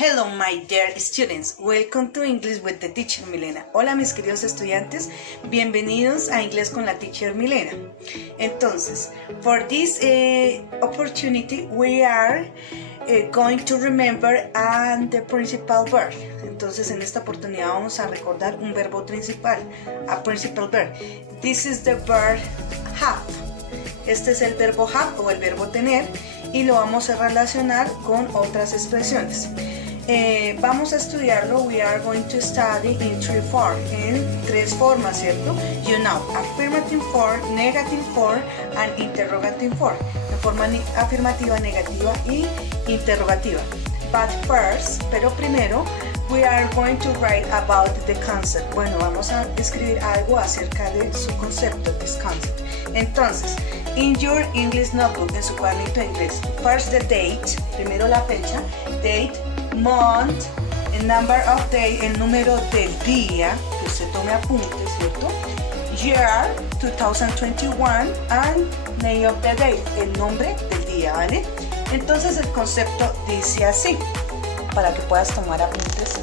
Hello my dear students, welcome to English with the teacher Milena. Hola mis queridos estudiantes, bienvenidos a Inglés con la teacher Milena. Entonces, for this opportunity we are going to remember the principal verb. Entonces en esta oportunidad vamos a recordar un verbo principal, a principal verb. This is the verb have. Este es el verbo have o el verbo tener y lo vamos a relacionar con otras expresiones. Vamos a estudiarlo. We are going to study in three forms, en tres formas, ¿cierto? You know, affirmative form, negative form, and interrogative form. En forma afirmativa, negativa y interrogativa. But first, pero primero, we are going to write about the concept. Bueno, vamos a escribir algo acerca de su concepto, this concept. Entonces, in your English notebook, en su cuadernito de inglés, first the date, primero la fecha, date, month, el number of day, el número del día, que usted tome apunte, ¿cierto? Year, 2021, and name of the day, el nombre del día, ¿vale? Entonces el concepto dice así, para que puedas tomar apuntes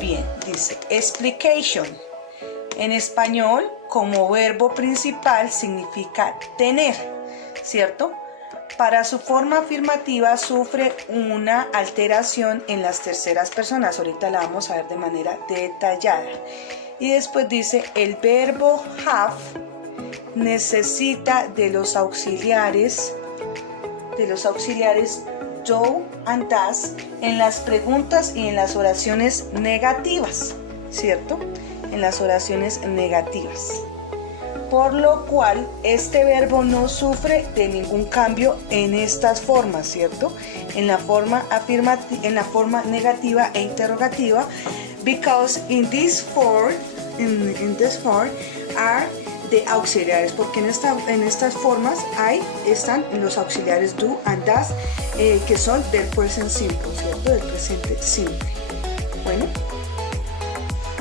bien, dice explication. En español, como verbo principal significa tener, ¿cierto? Para su forma afirmativa sufre una alteración en las terceras personas. Ahorita la vamos a ver de manera detallada. Y después dice el verbo have necesita de los auxiliares do and does en las preguntas y en las oraciones negativas, ¿cierto? En las oraciones negativas. Por lo cual este verbo no sufre de ningún cambio en estas formas, ¿cierto? En la forma negativa e interrogativa, because in this form are the auxiliares, porque en estas formas están los auxiliares do and does, que son del present simple, ¿cierto? Del presente simple. Bueno.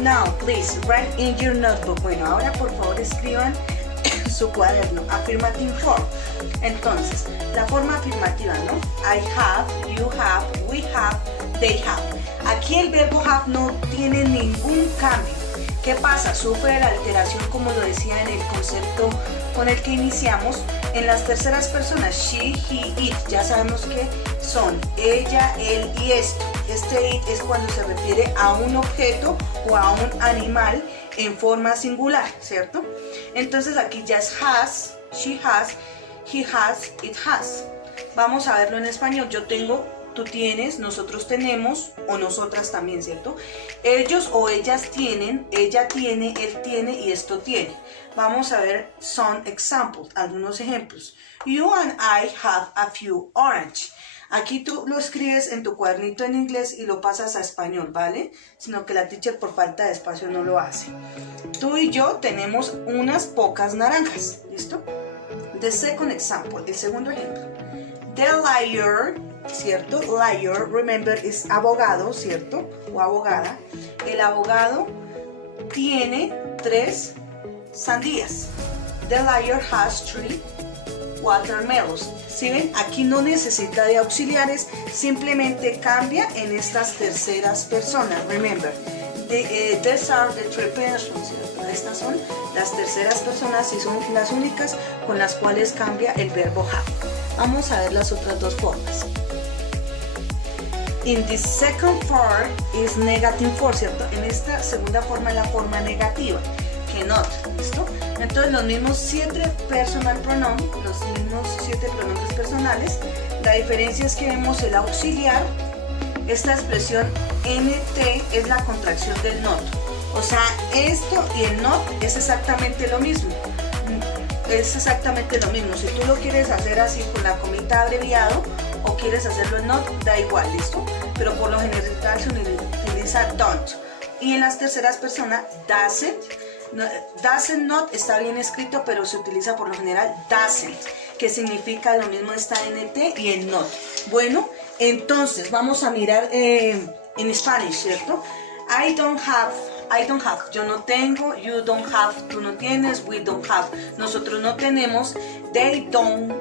Now, please, write in your notebook. Bueno, ahora por favor escriban su cuaderno. Affirmative form. Entonces, la forma afirmativa, ¿no? I have, you have, we have, they have. Aquí el verbo have no tiene ningún cambio. ¿Qué pasa? Sufre la alteración, como lo decía en el concepto con el que iniciamos, en las terceras personas, she, he, it. Ya sabemos que son ella, él y esto. Este it es cuando se refiere a un objeto o a un animal en forma singular, ¿cierto? Entonces aquí ya es has, she has, he has, it has. Vamos a verlo en español. Yo tengo, tú tienes, nosotros tenemos o nosotras también, ¿cierto? Ellos o ellas tienen, ella tiene, él tiene y esto tiene. Vamos a ver some examples, algunos ejemplos. You and I have a few orange. Aquí tú lo escribes en tu cuadernito en inglés y lo pasas a español, ¿vale? Sino que la teacher por falta de espacio no lo hace. Tú y yo tenemos unas pocas naranjas, ¿listo? The second example, el segundo ejemplo. The liar, ¿cierto? Liar, remember, es abogado, ¿cierto? O abogada. El abogado tiene 3 sandías. The liar has 3 watermelons. ¿Sí ven? Aquí no necesita de auxiliares, simplemente cambia en estas terceras personas. Remember, these are the three persons, ¿cierto? Estas son las terceras personas y son las únicas con las cuales cambia el verbo have. Vamos a ver las otras dos formas. In the second form is negative form, ¿cierto? En esta segunda forma es la forma negativa, que not, ¿listo? Entonces los mismos 7 personal pronoun, los mismos 7 pronombres personales. La diferencia es que vemos el auxiliar. Esta expresión NT es la contracción del not. O sea, esto y el not es exactamente lo mismo. Es exactamente lo mismo. Si tú lo quieres hacer así con la comita abreviado o quieres hacerlo en not, da igual, ¿listo? Pero por lo general se utiliza don't. Y en las terceras personas, doesn't. Doesn't not está bien escrito, pero se utiliza por lo general doesn't, que significa lo mismo esta NT y el not. Bueno, entonces vamos a mirar en Spanish, ¿cierto? I don't have, yo no tengo, you don't have, tú no tienes, we don't have, nosotros no tenemos, they don't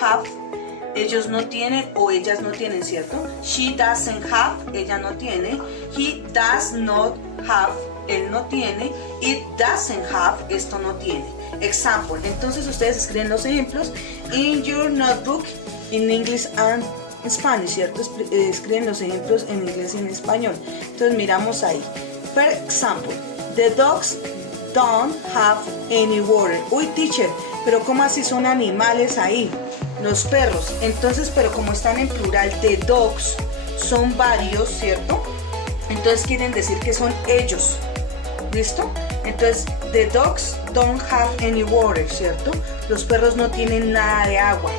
have, ellos no tienen o ellas no tienen, ¿cierto? She doesn't have, ella no tiene. He does not have, él no tiene. It doesn't have, esto no tiene. Example, entonces ustedes escriben los ejemplos in your notebook in English and Spanish, ¿cierto? Escriben los ejemplos en inglés y en español. Entonces miramos ahí. For example, the dogs don't have any water. Uy, teacher, pero ¿cómo así son animales ahí? Los perros. Entonces, pero como están en plural, the dogs son varios, ¿cierto? Entonces quieren decir que son ellos. ¿Listo? Entonces, the dogs don't have any water, ¿cierto? Los perros no tienen nada de agua.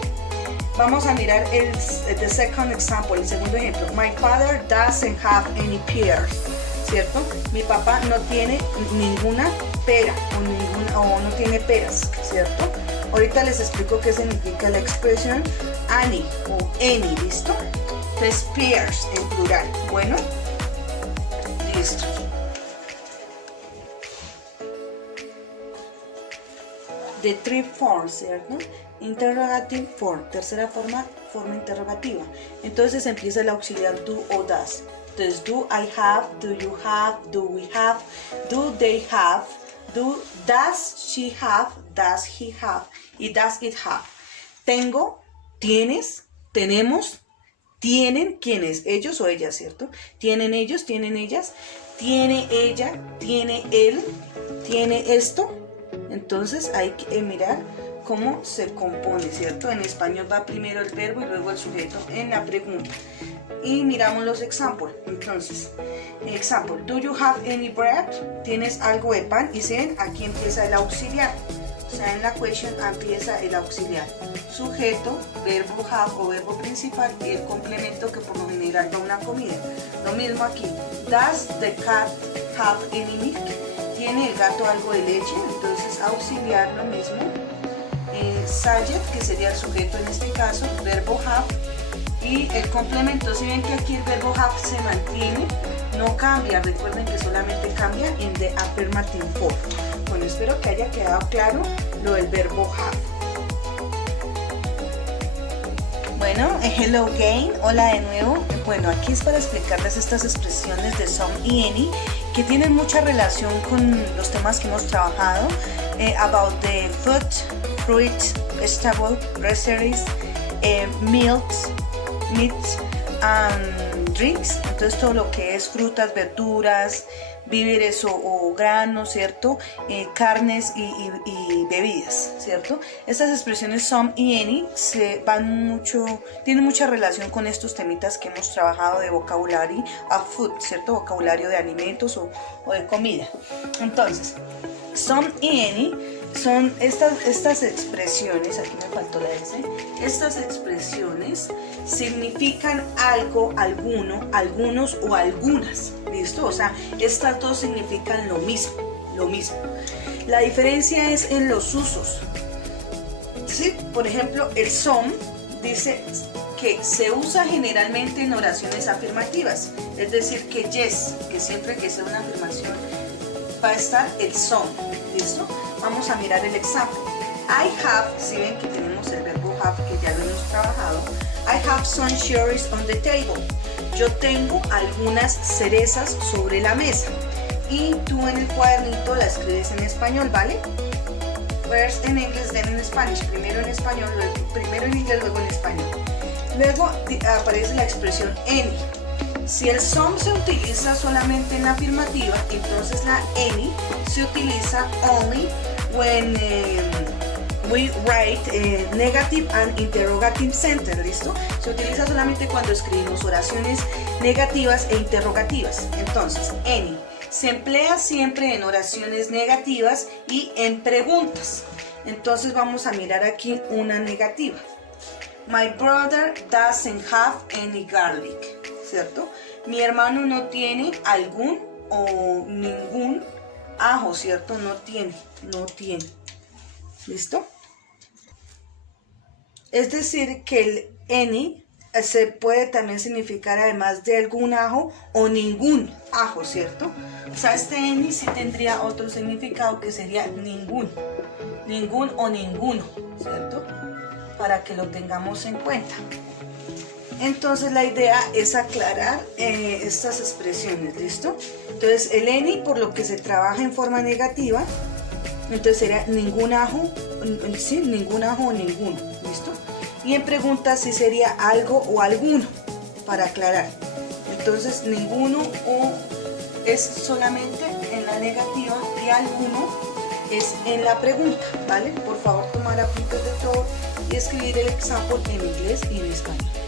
Vamos a mirar the second example, el segundo ejemplo. My father doesn't have any pears, ¿cierto? Mi papá no tiene ninguna pera o no tiene peras, ¿cierto? Ahorita les explico qué significa la expresión any o any, ¿listo? Entonces, pears en plural. Bueno, listo. The three forms, ¿cierto? Interrogative form, tercera forma interrogativa. Entonces empieza el auxiliar do o does. Entonces, do I have, do you have, do we have, do they have, does she have, does he have y does it have. Tengo, tienes, tenemos, tienen, ¿quiénes? Ellos o ellas, ¿cierto? Tienen ellos, tienen ellas, tiene ella, tiene él, tiene esto. Entonces hay que mirar cómo se compone, ¿cierto? En español va primero el verbo y luego el sujeto en la pregunta. Y miramos los ejemplos. Entonces, example, do you have any bread? ¿Tienes algo de pan? Y ven, aquí empieza el auxiliar. O sea, en la question empieza el auxiliar. Sujeto, verbo have o verbo principal y el complemento que por lo general va a una comida. Lo mismo aquí. Does the cat have any milk? ¿Tiene el gato algo de leche? Entonces, auxiliar lo mismo. Subject, que sería el sujeto en este caso, verbo have y el complemento. Si ven que aquí el verbo have se mantiene, no cambia, recuerden que solamente cambia en the affirmative form. Bueno, espero que haya quedado claro lo del verbo have. Bueno, hello again, hola de nuevo. Bueno, aquí es para explicarles estas expresiones de some y any que tienen mucha relación con los temas que hemos trabajado, about the food, fruit, vegetable, groceries, milks, meats, and drinks. Entonces todo lo que es frutas, verduras, víveres o granos, ¿cierto? Carnes y bebidas, ¿cierto? Estas expresiones some y any tienen mucha relación con estos temitas que hemos trabajado de vocabulario of food, ¿cierto? Vocabulario de alimentos o de comida. Entonces, some y any son estas expresiones, aquí me faltó la S, estas expresiones significan algo, alguno, algunos o algunas, ¿listo? O sea, estas dos significan lo mismo. La diferencia es en los usos, ¿sí? Por ejemplo, el some dice que se usa generalmente en oraciones afirmativas, es decir, que yes, que siempre que sea una afirmación va a estar el some, ¿listo? Vamos a mirar el ejemplo. I have, si ven que tenemos el verbo have que ya lo hemos trabajado. I have some cherries on the table. Yo tengo algunas cerezas sobre la mesa. Y tú en el cuadernito la escribes en español, ¿vale? First en inglés, then en Spanish. Primero en español, primero en inglés, luego en español. Luego aparece la expresión any. Si el some se utiliza solamente en la afirmativa, entonces la any se utiliza only when we write negative and interrogative sentence, ¿listo? Se utiliza solamente cuando escribimos oraciones negativas e interrogativas. Entonces, any se emplea siempre en oraciones negativas y en preguntas. Entonces vamos a mirar aquí una negativa. My brother doesn't have any garlic, ¿cierto? Mi hermano no tiene algún o ningún ajo, ¿cierto? No tiene. ¿Listo? Es decir, que el any se puede también significar además de algún ajo o ningún ajo, ¿cierto? O sea, este any sí tendría otro significado que sería ningún o ninguno, ¿cierto? para que lo tengamos en cuenta. Entonces la idea es aclarar estas expresiones, ¿listo? Entonces el any, por lo que se trabaja en forma negativa, entonces sería ningún ajo, sí, ningún ajo o ninguno, ¿listo? Y en preguntas sí sería algo o alguno, para aclarar. Entonces ninguno o es solamente en la negativa y alguno es en la pregunta, ¿vale? Por favor tomar apuntes de todo y escribir el example en inglés y en español.